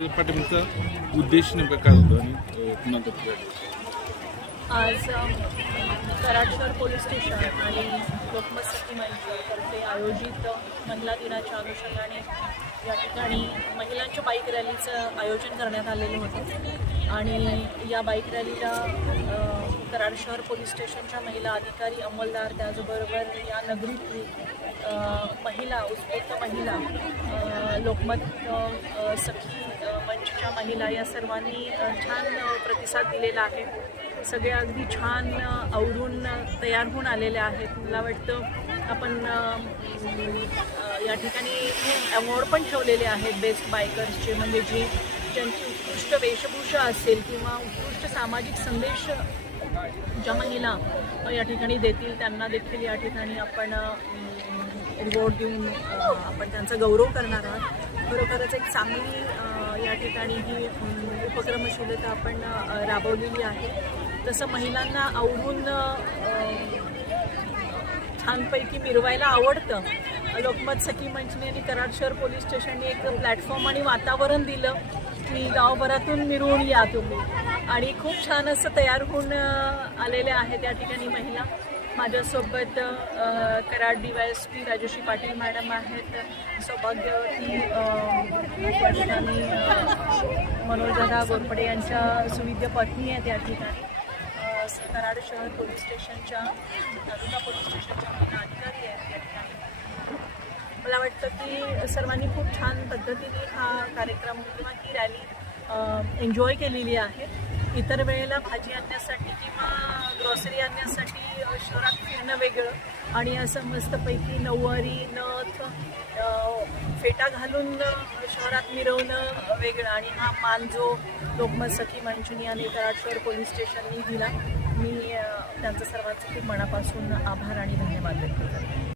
पाठिंबाचा उद्देश नेमका काय होता आणि पुन्हा आज कराड शहर पोलीस स्टेशन आणि लोकमत सखी मंचतर्फे आयोजित महिला दिनाच्या अनुषंगाने या ठिकाणी महिलांच्या बाईक रॅलीचं आयोजन करण्यात आलेलं होतं आणि या बाईक रॅलीला कराड शहर पोलीस स्टेशनच्या महिला अधिकारी अंमलदार त्याचबरोबर या नगरीतील महिला उत्स्फूर्त महिला लोकमत सखी मंचच्या महिला या सर्वांनी छान प्रतिसाद दिलेला आहे. सगळे अगदी छान आवरून तयार होऊन आलेले आहेत. मला वाटतं आपण या ठिकाणी अवॉर्ड पण ठेवलेले आहेत बेस्ट बायकर्सचे, म्हणजे जे ज्यांची उत्कृष्ट वेशभूषा असेल किंवा उत्कृष्ट सामाजिक संदेश ज्या महिला या ठिकाणी देतील त्यांना देखील या ठिकाणी आपण रिवॉर्ड देऊन आपण त्यांचा गौरव करणार आहोत. खरोखरच एक चांगली या ठिकाणी ही उपक्रमशीलता आपण राबवलेली आहे. तसं महिलांना आवडून छानपैकी मिरवायला आवडतं. लोकमत सखी मंचने आणि कराड शहर पोलीस स्टेशनने एक प्लॅटफॉर्म आणि वातावरण दिलं की गावभरातून मिरवून या तुम्ही, आणि खूप छान असं तयार होऊन आलेले आहेत या ठिकाणी महिला. माझ्यासोबत कराड DYSP राजश्री पाटील मॅडम आहेत, सौभाग्यवती या ठिकाणी मनोजदा गोरपडे यांच्या सुविद्य पत्नी आहेत या ठिकाणी. कराड शहर पोलीस स्टेशनच्या तालुका पोलीस स्टेशनच्या महिला अधिकारी आहेत या ठिकाणी. मला वाटतं की सर्वांनी खूप छान पद्धतीने हा कार्यक्रम किंवा ही रॅली एन्जॉय केलेली आहे. इतर वेळेला भाजी आणण्यासाठी किंवा ग्रॉसरी आणण्यासाठी शहरात फिरणं वेगळं आणि असं मस्तपैकी नऊवारी नथ फेटा घालून शहरात मिरवणं वेगळं, आणि हा मान जो लोकमत सखी मंचनी आणि कराड शहर पोलीस स्टेशननी दिला, मी त्यांचं सर्वांचं खूप मनापासून आभार आणि धन्यवाद व्यक्त करते.